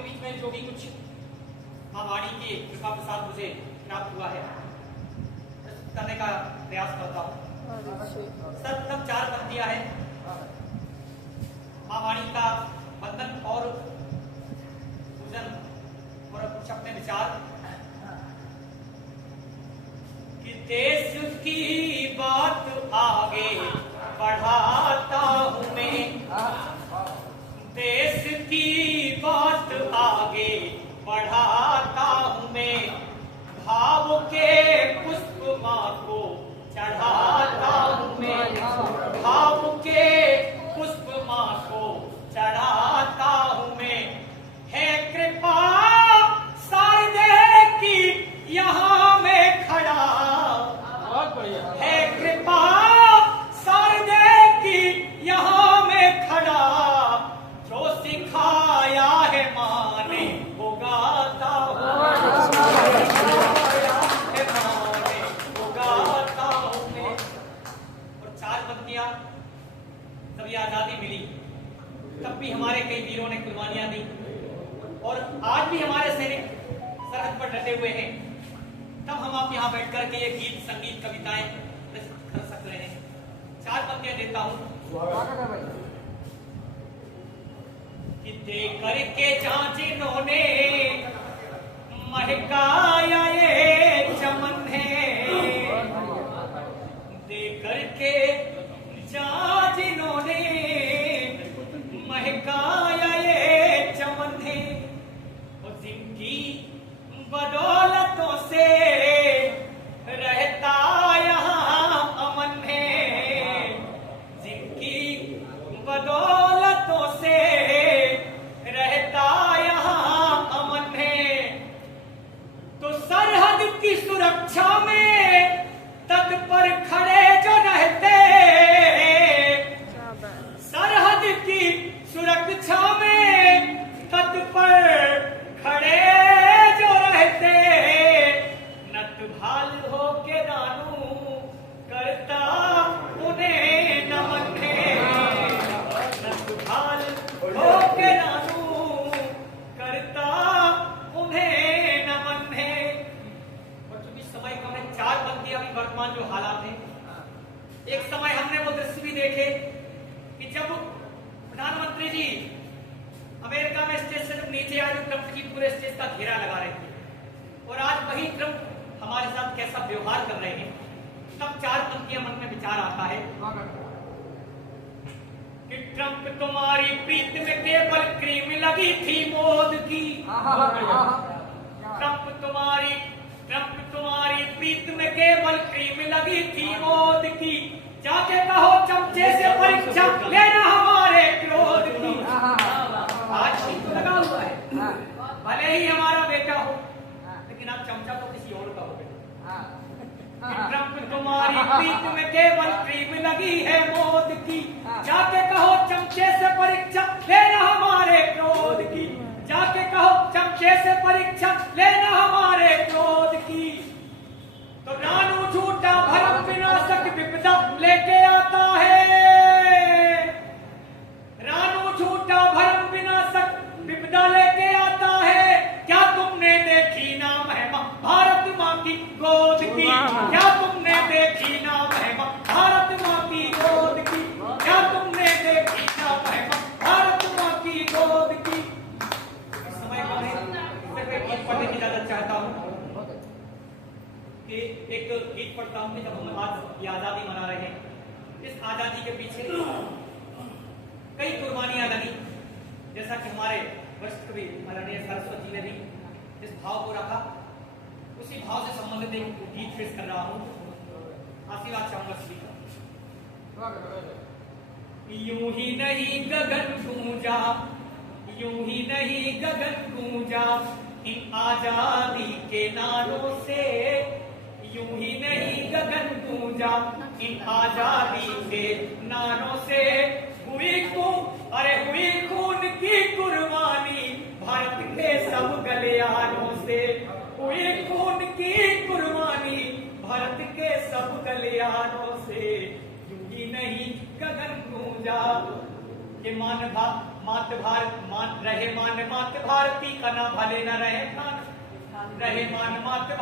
आपके बीच में जो भी कुछ मां वाणी की कृपा प्रसाद मुझे प्राप्त हुआ है करने का प्रयास करता हूँ। सब 4 पंक्तियां हैं। मां वाणी का वंदन और पूजन और कुछ अपने विचार कि देश की बात आगे बढ़ाता हूँ मैं, देश की बात आगे बढ़ाता हूँ मैं, भाव के पुष्प माँ को चढ़ाता हूँ मैं, भाव के पुष्प माँ को चढ़ाता हूँ मैं। है कृपा शारदे की यहाँ मैं खड़ा, है कृपा शारदे की यहाँ मैं खड़ा, जो सिखाया है माँ ने वो गाता हूँ, और 4 पंक्तियां तभी आजादी मिली, तब भी हमारे कई वीरों ने कुर्बानियां दी और आज भी हमारे सैनिक सरहद पर डटे हुए हैं। तब हम आप यहाँ बैठ कर के ये गीत संगीत कविताएं कर सकते हैं। 4 पंक्तियां देता हूँ कि दे करके जहाँ जिन्होंने महकाया ये चमन है, दे करके जहाँ जिन्होंने महकाया ये चमन है, और जिनकी बदौलतों से रहता यहाँ अमन है, जिनकी बदौलतों से रहता यहाँ अमन है, तो सरहद की सुरक्षा में तत्पर खड़े जो रहते, सरहद की सुरक्षा में तत्पर खड़े जो रहते, नतभाल हो के रानू करता उन्हें नमन है, नतभाल हो के रानू करता उन्हें नमन है। और चूंकि समय कम है, 4 पंक्तियां अभी वर्तमान जो हालात है। एक समय हमने वो दृश्य भी देखे कि जब प्रधानमंत्री जी अमेरिका में स्टेज से जब नीचे आए तो ट्रंप की पूरे स्टेज का घेरा लगा रहे थे, और आज वही ट्रंप हमारे साथ कैसा व्यवहार कर रहे हैं। तब 4 पंक्तियां मन में विचार आता है कि ट्रंप तुम्हारी प्रीत में केवल क्रीम लगी थी मोद की, ट्रंप तुम्हारी प्रीत में केवल क्रीम लगी थी मोद की, जाके कहो चमचे से परीक्षा लेना हमारे क्रोध की। आज ठीक तो लगा हुआ है, भले ही हमारा बेटा हो, लेकिन आप चमचा तो किसी और का हो बेटा। ट्रंप तुम्हारी प्रीत में केवल क्रीम लगी है मोद की, जाके कहो चमचे से परीक्षा लेना हमारे क्रोध की, जाके कहो चमचे से परीक्षा लेना हमारे क्रोध की। तो रानू झूठा भरम विनाशक विपदा लेके आता है, रानू झूठा भरम विनाशक विपदा लेके आता है। क्या तुमने देखी ना महिमा भारत माँ की गोद की, क्या तुमने देखी ना महिमा भारत माँ की गोद की, क्या तुमने देखी ना महिमा भारत माँ की गोद की। समय कम है, मैं गीत पढ़ने की इजाजत चाहता हूँ कि एक गीत पढ़ता हूँ कि जब हम आज ये आजादी मना रहे हैं, इस आजादी के पीछे कई कुर्बानियां लगी, जैसा कि हमारे वरिष्ठ कवि माननीय सरस्वती जी ने भी इस भाव को रखा, उसी भाव से संबंधित एक गीत पेश कर रहा हूँ। आशीर्वाद चाहूंगा सभी का। यूं ही नहीं गगन गूंजा, यूं ही नहीं गगन गूंजा इन आजादी के नारों से, यूं ही नहीं गगन गूंजा इन आजादी के नारों से। हुई खून की कुर्बानी भारत के सब गलियारों से, हुई खून की कुर्बानी भारत के सब गलियारों से। यूं ही नहीं गगन गूंजा, ये रहे मान मात भारती का ना भले न रहे मान रहे मान मात भारती